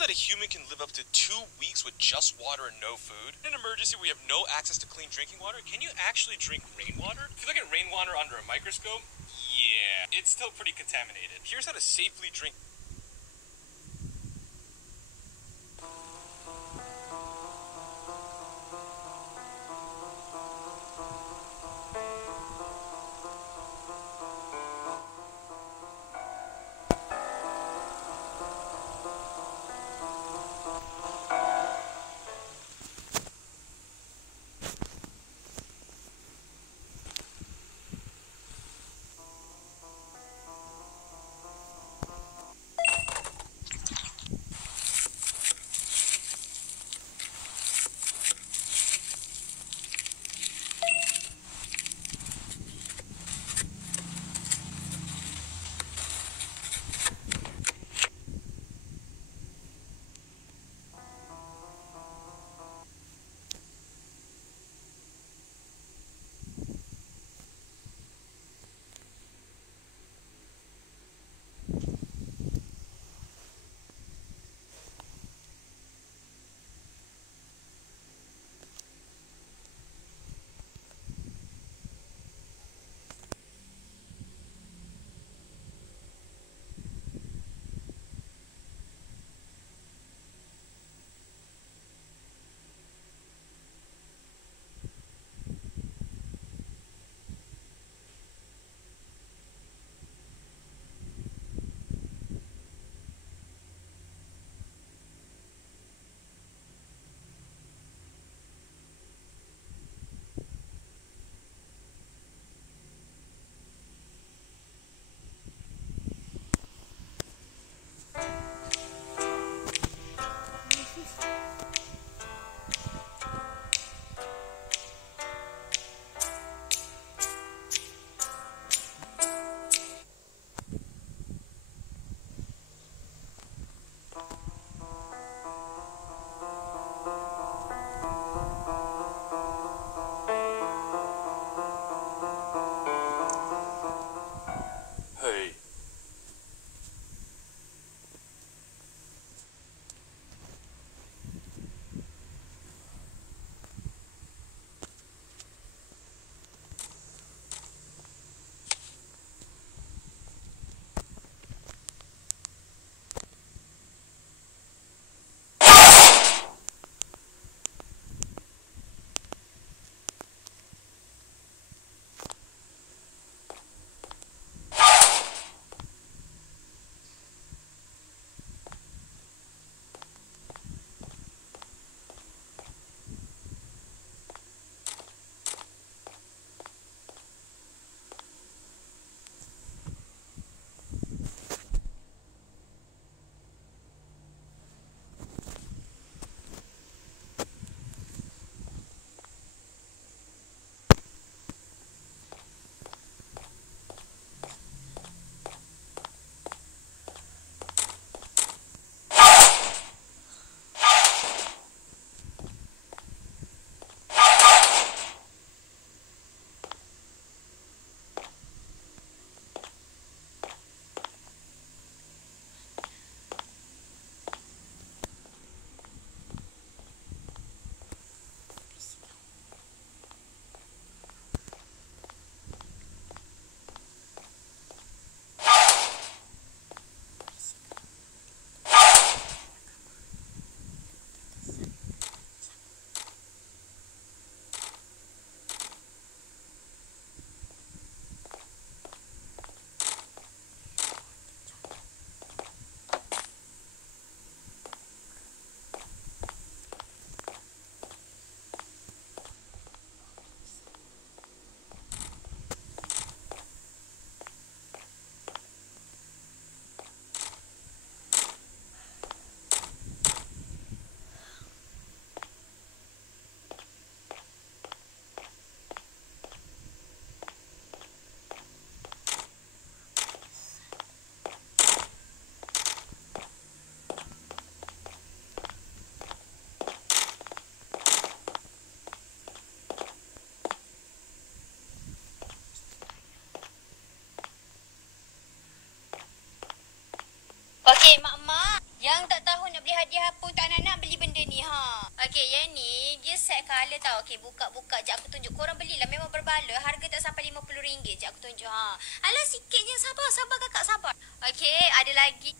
that a human can live up to 2 weeks with just water and no food? In an emergency where you have no access to clean drinking water, can you actually drink rainwater? If you look at rainwater under a microscope, yeah, it's still pretty contaminated. Here's how to safely drink. berbala tau. Okey, buka-buka je aku tunjuk. Korang belilah, memang berbala. Harga tak sampai RM50 je aku tunjuk. Alah, sikit je. Sabar kakak, sabar. Okey, ada lagi.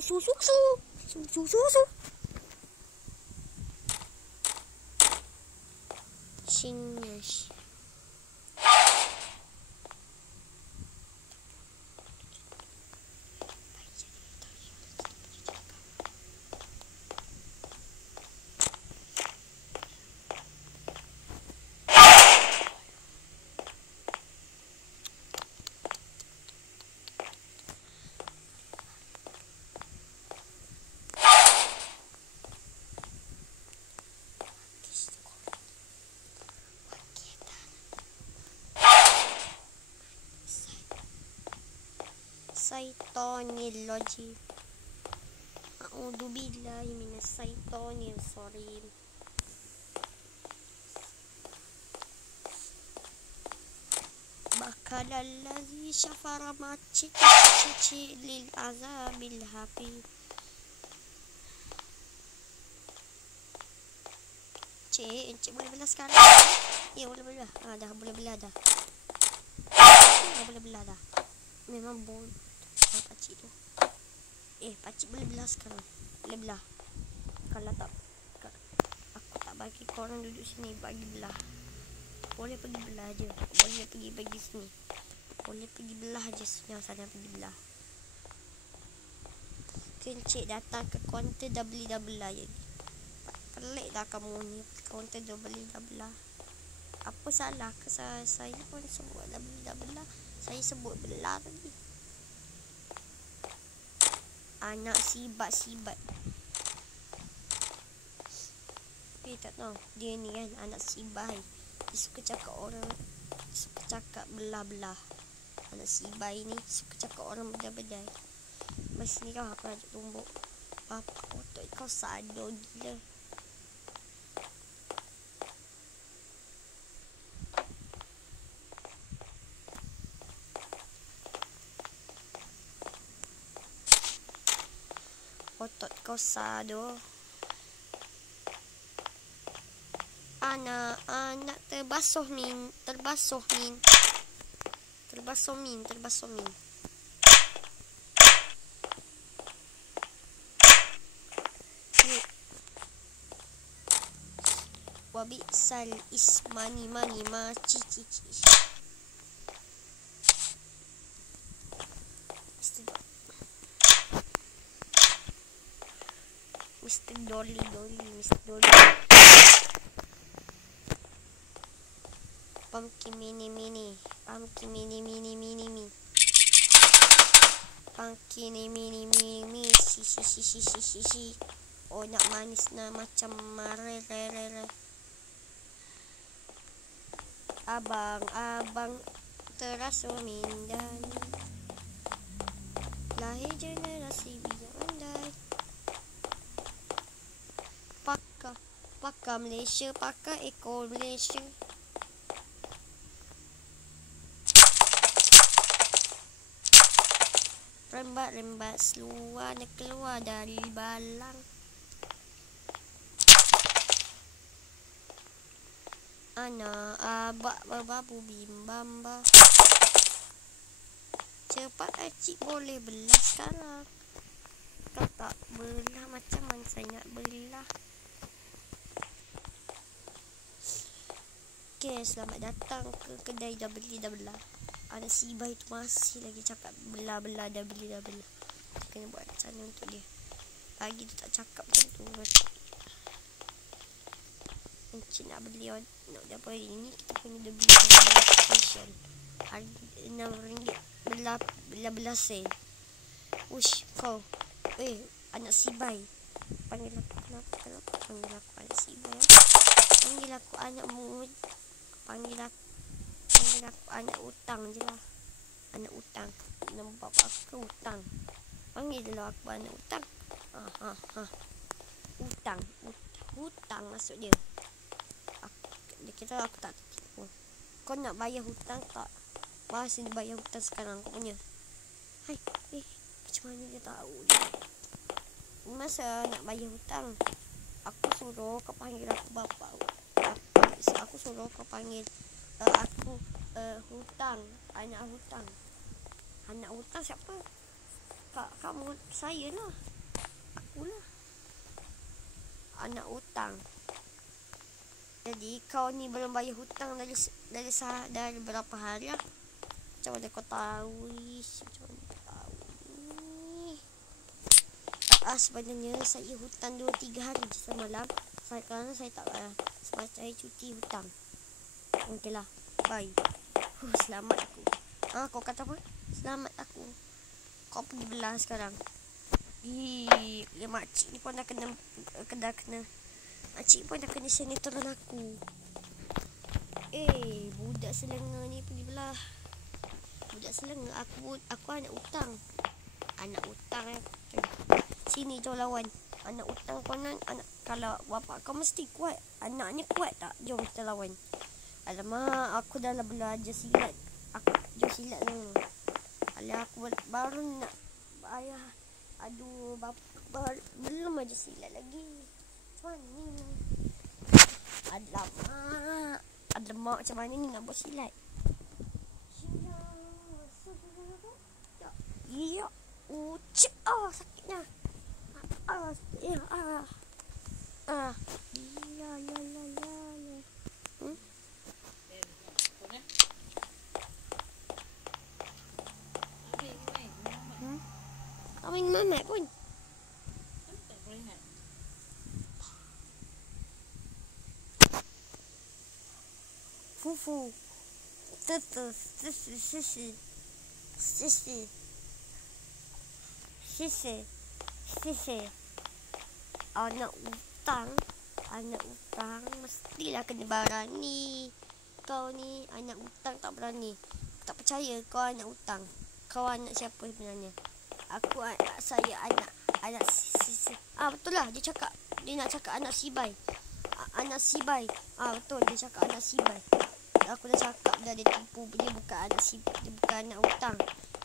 Susu. Sinias. Syaitonillogy. A'udzu billahi minas syaitonir rajim. Bakalallazi syafara cici lil azabil hafi. Cik boleh belah sekarang? Ya, boleh belah. Dah boleh belah dah. Dah boleh belah dah. Memang bodoh pakcik tu. Pakcik boleh belah sekarang. Boleh belah. Kalau tak, aku tak bagi korang duduk sini, bagi belah. Boleh pergi belah je. Boleh pergi bagi sini. Boleh pergi belah je yang sana, pergi belah. Kencik datang ke kaunter dah beli dah belah je. Pelik dah kamu ni. Kaunter dah beli dah belah. Apa salah ke saya pun sebut dah beli dah belah. Saya sebut belah tadi. Anak sibat. Tak tahu. Dia ni kan anak sibai. Dia suka cakap orang, suka cakap belah-belah. Anak sibai ni suka cakap orang bedai-bedai. Mas ni kau aku ajak tumbuk. Bapak otot kau sado gila. Otot kau sado. Anak terbasuh min. Wabisal ismani mani ma cici. Mr. Dolly. Pumpkin mini. Pumpkin mini. Si. Oh, nak manis nak macam mare. Abang terasa mindan. Lahir generasi bijak pandai. Pakar Malaysia, pakar ekor Malaysia. Rembat seluar nak keluar dari balang. Anak abak berbabu bimbamba. Cepat acik boleh belah sekarang. Kau tak belah macam mana saya nak belah. Selamat datang ke kedai dah belah. Anak sibai tu masih lagi cakap belah dah belah. Kena buat sana untuk dia. Pagi tu tak cakap macam tu. Encik nak beli nak apa hari ni kita punya dah beli special. Harga RM6 belah sen. Ush kau. Anak sibai. Panggil aku kenapa? Panggil aku anak sibai. Panggil aku anak murid. Panggil aku anak utang je lah. Anak utang. Nama bapak aku utang. Panggil je lah aku anak utang. Hutang maksud dia. Dia kata aku tak tipu. Kau nak bayar hutang tak? Bahasa dia bayar hutang sekarang kau punya. Macam mana dia tahu dia? Masa nak bayar hutang? Aku suruh kau panggil aku bapak. Aku suruh kau panggil aku hutang. Anak hutang siapa? Kamu, saya lah. Akulah. Anak hutang. Jadi kau ni belum bayar hutang dari berapa hari lah. Macam mana kau tahu? Macam mana kau tahu ni? Sebenarnya saya hutang 2-3 hari je semalam. Kerana saya tak bayar. Sebab saya cuti hutang. Okeylah. Bye. Selamat aku. Kau kata apa? Selamat aku. Kau pergi belah sekarang. Makcik ni pun dah kena. Makcik pun dah kena sinetron aku. Budak selenga ni pergi belah. Budak selenga. Aku anak hutang. Anak hutang. Sini jom lawan. Anak hutang konon. Kalau bapak kau mesti kuat. Anaknya kuat tak? Jom kita lawan. Alamak, aku dah lah belajar silat. Jom silat dulu. Alah, aku baru nak ayah. Aduh, bapak belum aja silat lagi. Macam ni. Alamak, macam mana ni nak buat silat? Ya. Sakitnya. Kau main mamat pun. Fufu. Sisi. Anak hutang mestilah kena berani. Kau ni anak hutang tak berani. Tak percaya kau anak hutang. Kau anak siapa sebenarnya? Saya anak sisi. Betul lah dia cakap. Dia nak cakap anak Sibai. Anak Sibai. Betul dia cakap anak Sibai. Aku dah cakap dah, dia tipu. Dia bukan anak Sibai. Dia bukan anak hutang.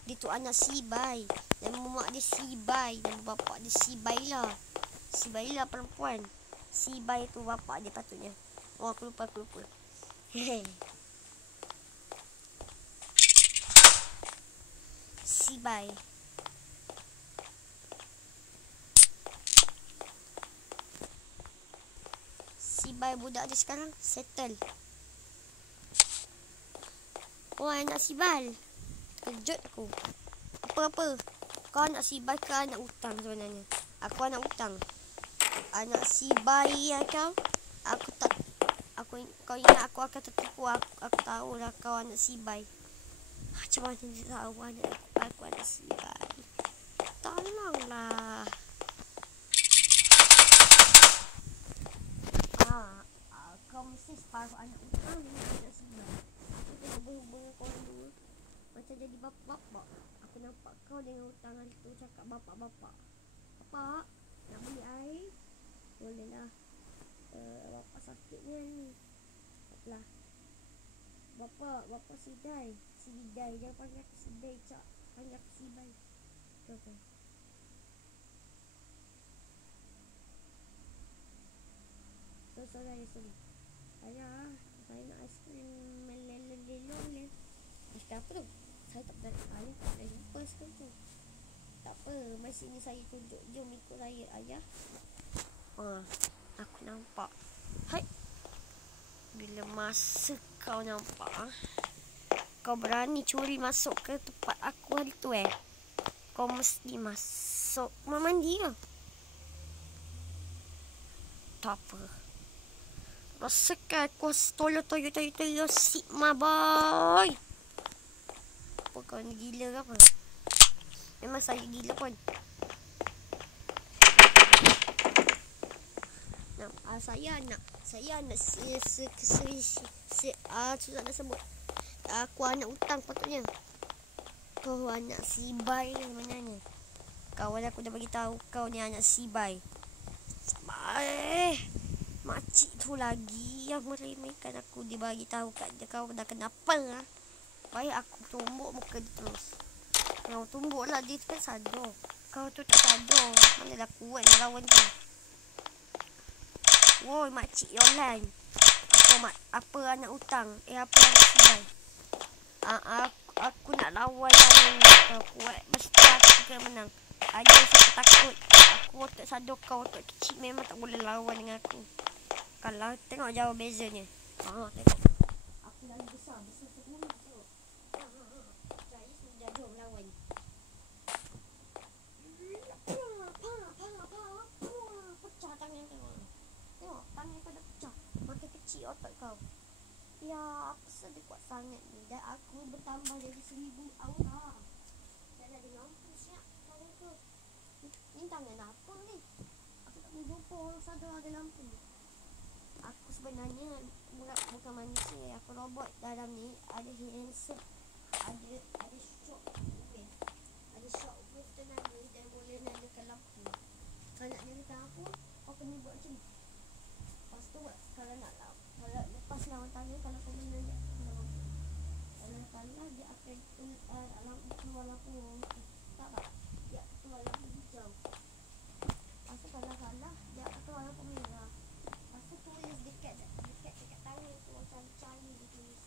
Dia tu anak Sibai. Dan mak dia Sibai. Dan bapak dia Sibai lah. Sibai lah perempuan. Sibai tu bapak dia patutnya. Aku lupa. Sibai. Sibai budak dia sekarang settle. Anak Sibai. Terkejut aku. Apa? Kau anak Sibai ke anak hutang sebenarnya? Aku anak hutang. Anak Sibai ya kau? Kau ingat aku akan tertipu? Aku tahulah kau anak Sibai. Macam mana dia tahu aku anak Sibai? Tolonglah. Kau mesti separuh anak hutang dengan anak Sibai. Aku tengok bunga-bunga kau dulu. Macam jadi bapak-bapak. Aku nampak kau dengan hutang hari tu cakap bapak-bapak. Bapak, nak beli air? Boleh lah. Bapak sakitnya ni. Taklah. Bapak Sidai. Jangan panggil aku Sidai, Cak. Panggil aku Sibai. Okay. Sorry. Ayah, saya nak aiskrim melelong ni. Aiskrim apa tu? Saya tak pernah ayah tak pernah jumpa aiskrim tu. Tak apa, mari sini saya tunjuk. Jom ikut saya, ayah. Aku nampak. Hai. Bila masa kau nampak, kau berani curi masuk ke tempat aku hari tu kau mesti masuk. Mandi ke? Tak apa. Rasakan aku tolong toyo Sigma boy. Apa kau ni gila ke apa? Memang saya gila pun. Saya anak susah nak sebut. Aku anak hutang patutnya. Kau anak Sibai sebenarnya. Kawan aku dah bagi tahu kau ni anak Sibai. Makcik tu lagi yang meremehkan aku. Dia bagi tahu kat dia kau dah kenapa baik aku tumbuk muka dia terus. Kau tumbuk lah, dia tu kan sadar. Kau tu tak sadar. Mana dah kuat nak lawan tu. Woi makcik Yolan. Apa anak hutang? Apa anak Sibai? Aku nak lawan kau kuat. Mesti aku akan menang. Ada saya takut. Aku otak sadar kau otak kecil memang tak boleh lawan dengan aku. Kalau tengok jauh bezanya. Tengok. Aku lagi besar sebelum ni tengok. Saya sudah jauh lawan. Pecah tangan tengok. Tengok tangan kau dah pecah. Makin kecil otak kau. Ya, apa sedih kuat sangat ni. Dan aku bertambah jadi 1000 aura. Dah ada mampus ya tangan tu. Ni tangan apa ni? Aku tak boleh jumpa orang sadar ada lampu ni. Aku sebenarnya bukan manusia. Aku robot. Dalam ni ada handset. Ada shock wave. Ada shock wave tenaga dan boleh nyalakan lampu. Kalau nak nyalakan lampu, kau kena buat macam ni. Lepas tu kalau lepas lawan tangan, kalau kau menanjak lampu. Kalau kalah dia akan keluar lampu. Tak tak? Dia keluar lampu hijau. Lepas tu kalau kalah dia akan keluar lampu merah. Lepas tu tulis dekat tangan tu macam cari dia tulis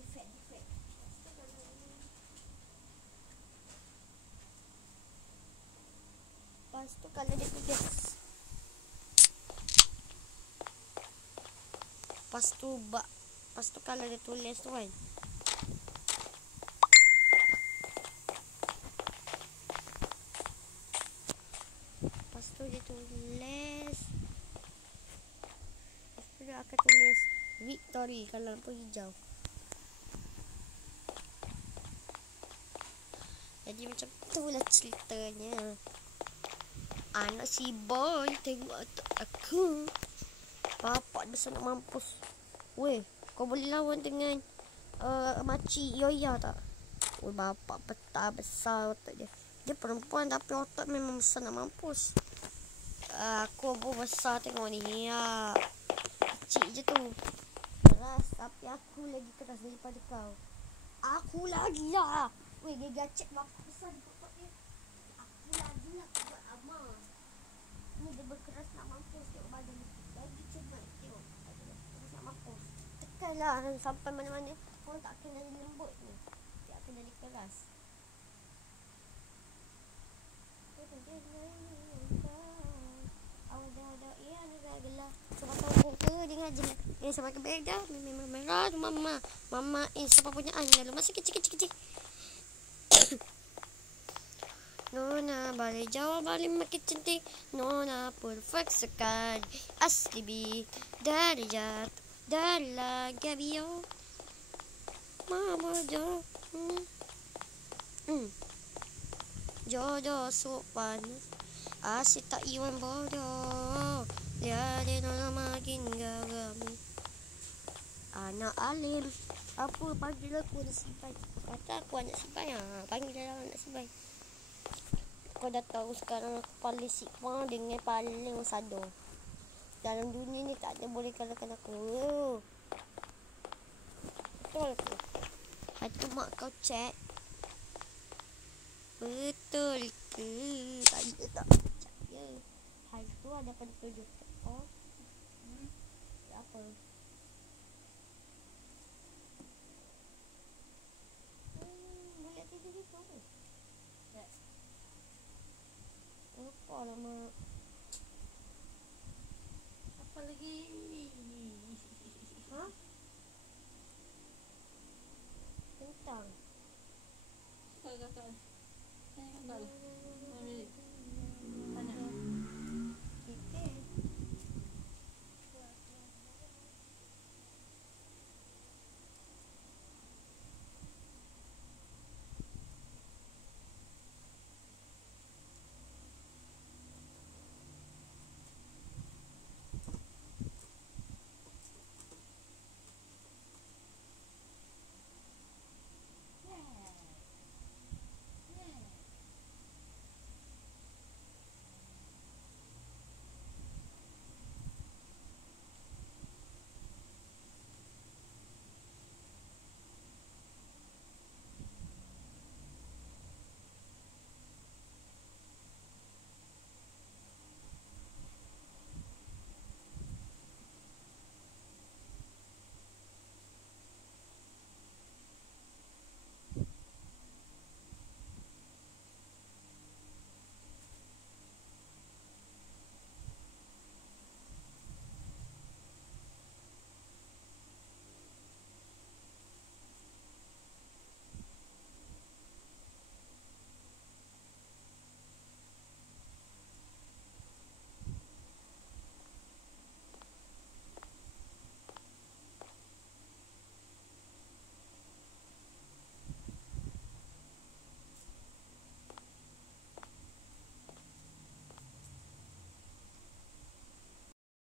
defect. Lepas tu kalau ini. Lepas tu kalau dia tulis. Lepas tu kalau dia tulis tu kan. Lepas tu dia tulis. Lepas tu dia akan tulis victory kalau lampu hijau. Jadi macam itulah ceritanya. Anak si boy tengok aku. Bapak besar nak mampus. Weh, kau boleh lawan dengan makcik Yoya tak? Weh, bapak petah besar otak dia. Dia perempuan tapi otak memang besar nak mampus. Aku pun besar tengok ni. Ya. Kecil je tu. Keras tapi aku lagi keras daripada kau. Aku lagi lah. Weh, dia gacet bapak besar di otak dia. Aku lagi lah buat amal. Ni dia berkeras nak mampus. Tengok badan dia. Lagi cepat. Tengok. Keras nak mampus. Tekanlah sampai mana-mana. Kau tak akan jadi lembut ni. Dia akan jadi keras. Sebab tahu ke dengan jelas. Sebab beda. Memang merah tu mama siapa punya lalu masih kecil. Nona balik jauh balik makin cantik. Nona perfect sekali. Asli bi dari jatuh dari Gabio. Mama jo. Jodoh sopan. Asyik tak iwan bodoh. Lihat Nona makin gagami. Anak alim. Apa panggil aku anak sibai? Kata aku anak sibai. Panggil dia anak sibai. Kau dah tahu sekarang aku paling sikma dengan paling sadar. Dalam dunia ni tak ada boleh kalahkan aku. Betul ke? Hati mak kau cek. Betul ke? Tadi tak percaya. Hal tu ada pada tujuh. Oh. Apa? Boleh tidur di tu. Tak. Lupa lah mak. Apa lagi? Ha? Tentang. Tak.